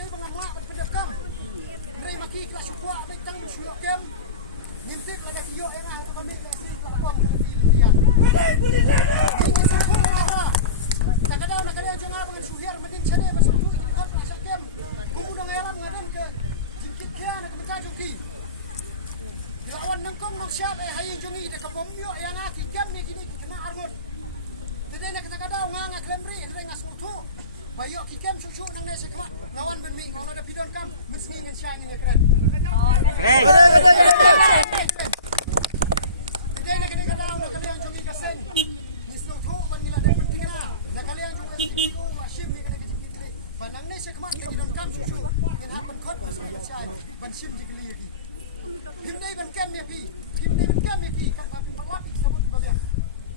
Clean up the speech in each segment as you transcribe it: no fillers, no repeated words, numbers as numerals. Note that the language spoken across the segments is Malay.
đây bằng làm ngoại vẫn được cầm đây mà khi là chụp qua bên tăng chụp lọ kem nhìn tiếc là cái gì vậy là con bị lại xí là con cái gì vậy ini sebut apa tak ada nak kalian jangan dengan suhir mending cari masuk tu ini kan rasa kem kumu dah ngalam ngadan ke jikit kia nak minta jongki dilawan nangkong nak siapa hai jongi de kapomyo yang aki kem ni kini kena armut tadi nak kata kada ngang klemri ndai ngasur tu bayo ki kem susu nang desa kemat ngawan benmi kalau ada pidon kam mesngi ngan syang ini keren Sim jikli lagi. Himne ban kam ya pi. Himne ban kam ya pi. Kat api perlapi sabut babian.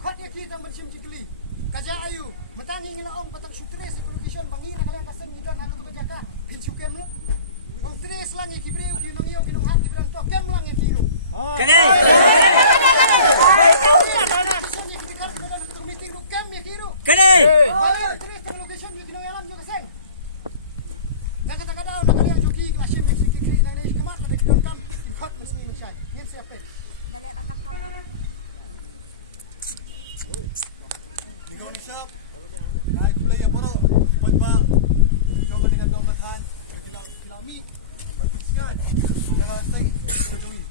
Khat ya kita bersim jikli. Kaja ayu. Matani ngila ong patang syutre location bangi nak kalian kasem ngidan aku tu bajaka. Hicu kem lu. Bang tres lang ya kibreu ki nong yo ki nong hat ki bran to kem lang ya kiru. Kene. Kene. Tres location yo ki nong alam yo kaseng. Nak kata kada nak kalian joki klasim mix ki na ni kemat ada ki don kam ki khat mesni mencai. Ngin siapa? Ikaw ni Shop. Naik pula ya boro. Buat ba. Coba dengan dompet han. Kilami. Berpiskan. Jangan say. Kedui.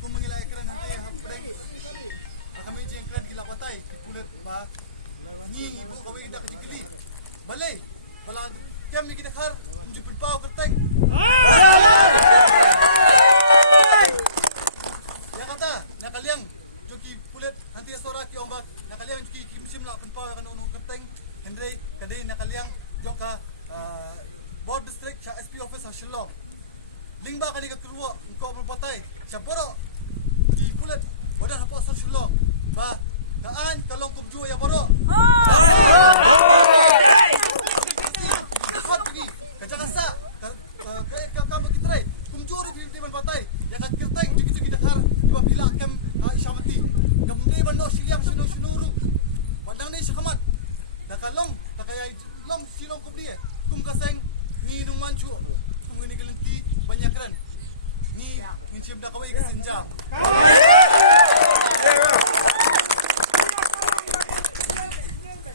Kung mengilai keran nanti hampering. Kami jeng keran gila patai. Kulit ba. Ni ibu kawai kita kejigili. Balai. Balang kami kita khar. Unjuk berpau kerteng. Ya kata. Nak kalian. Joki kulit. Nanti sora ki ombak. Nak kalian joki kimsim lah berpau akan unung kerteng. Hendrai kadai nak kalian joka board district cha SP office ha Shillong. Lingba kali ka keluar engkau berbatai. Siaporo di kulit. Bodan hapa sa Shillong. Ba kaan kalong kubju ya boro. Khat pergi. Kajakasa. Kamu kitrai. Kumju di berbatai. Ya kat kerteng joki dakar. Tiba bila kem isyamati. Kemudian bano siang sunuru. Padang ni syakamat. Nakalong, nakayay long silong ko bliye. Kum kaseng ni nung manchu. Kum ni gelenti banyak ran. Ni ngincim dah kawai ke senja.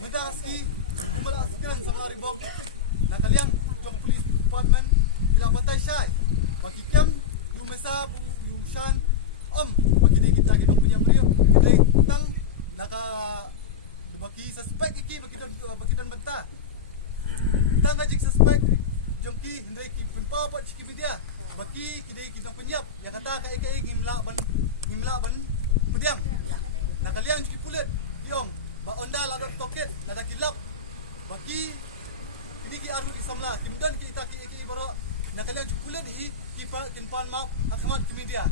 Medaski kumala askran sama ribok. Nakaliang jong police department bila batai syai. Bagi kem yu mesa yu shan bagi kita kita punya beliau. Kita tang naka bagi suspek iki bagi dan benta. Tang ajik suspek jongki hendai ki pinpa pot ciki media. Bagi kita penyap ya kata kai ngimla ban mediam. Nak kalian ciki pulet diong ba ondal ada toket ada kilap. Bagi ki aru di samla kimdan kita ki baro. Nak kalian ciki pulet hi kinpan map akmat ki media.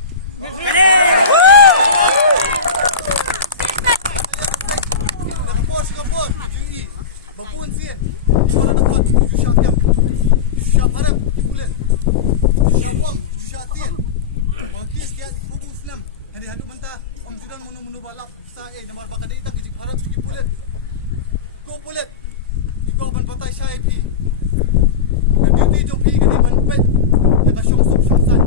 Kapor, jui, babun sih. Mana dapat jusyak jam, jusyak harap, kulit, juang, jusyak tian. Bagi sekian buku senam, hari hadu mentah, om sudan menu balap saya nomor bakadai tak kecik harap sikit kulit. Kau kulit, ikut ban patai saya pi. Duty jom pi kena ban pet, yang kasong san.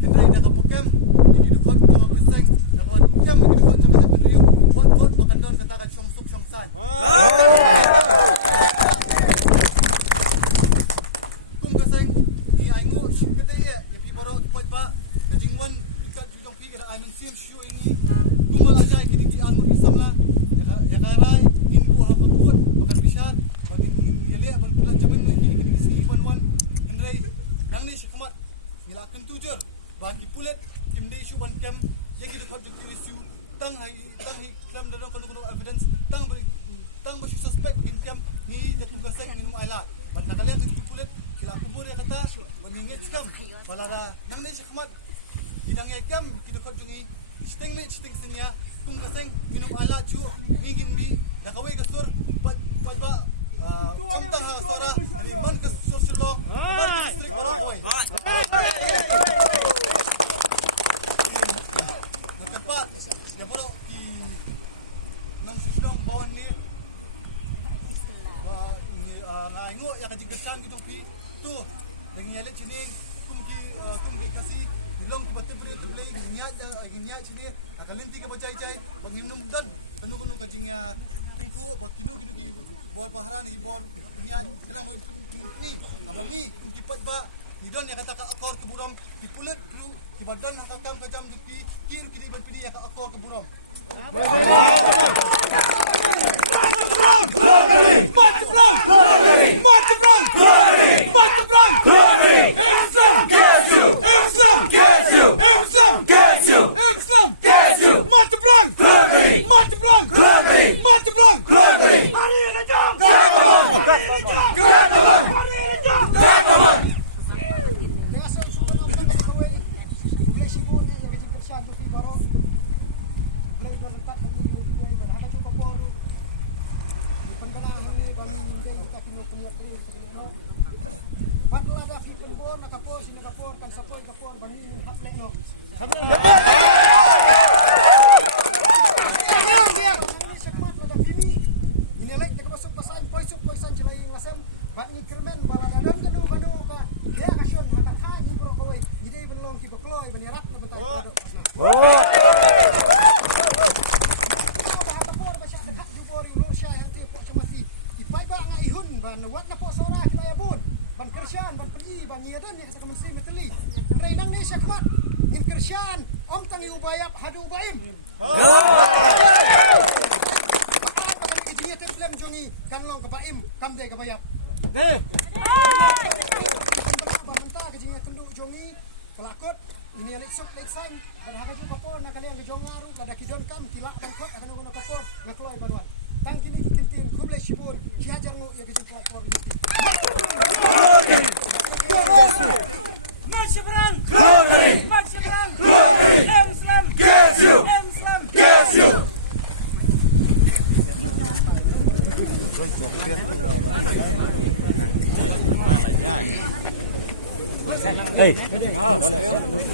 Hendai dah kapukem, ini dukot jangan beseng, dapat jam ini dukot jangan beriu. Buat makan don katakan san. Kum kaseng ni aingu shikete ya pi boro pot ba jingwan ikat jujong pi kada aimen sim shu ini kum ala jai kidi ki anmu isamla ya karai in bu ha fakut makan bishat bagi yele ban pulan jamin ni kidi si panwan hendrai nang ni shikmat milakan tujur bagi pulet kim de shu ban kem yagi de khajuk ti isu tang hai klam da kono evidence tang ba suspect begin kem ni de kum kaseng minum ailat ban nakalian ki pulet kila kubur ya kata bangingit kam balara nang ni shikmat idang ekam kidu khajungi sting senya kum kaseng minum ailat chu ngingin bi nakawai kasur ba omtang ha sora ni man ka sosilo man district bara hoy nakapat ya boro ki nang susidong bawon ni ngaingo ya kajigetan gidong pi tu nialet sini kum ki kasi dilong ki batte beri te blai ginya sini akalinti ka bacai cai banginum dan tanu kunu kajingnya itu apa tu bawa paharan ibon niya ni ni kipat ba idon ya kata ka akor ke buram dipulet dulu ki badan hakam ka jam di kir ki ban pidi ya ka akor ke buram Om tangi ubayap hadu ubaim. Bakal pakai kejinya templem jongi kanlong kebaim kamde kebayap. Mentah kejinya tunduk jongi kelakut ini alik sup alik sang dan haka juga pon nak kalian ke jongaru kada kidon kam tilak bangkot akan ngono kapor ngakloi baduan. Tang kini kintin kuble shibur kiajar ngo ya kejin pelapor ini. March Seberang! Glory! March Seberang! Glory! Islam! Gets you! Islam! Gets you! Hey!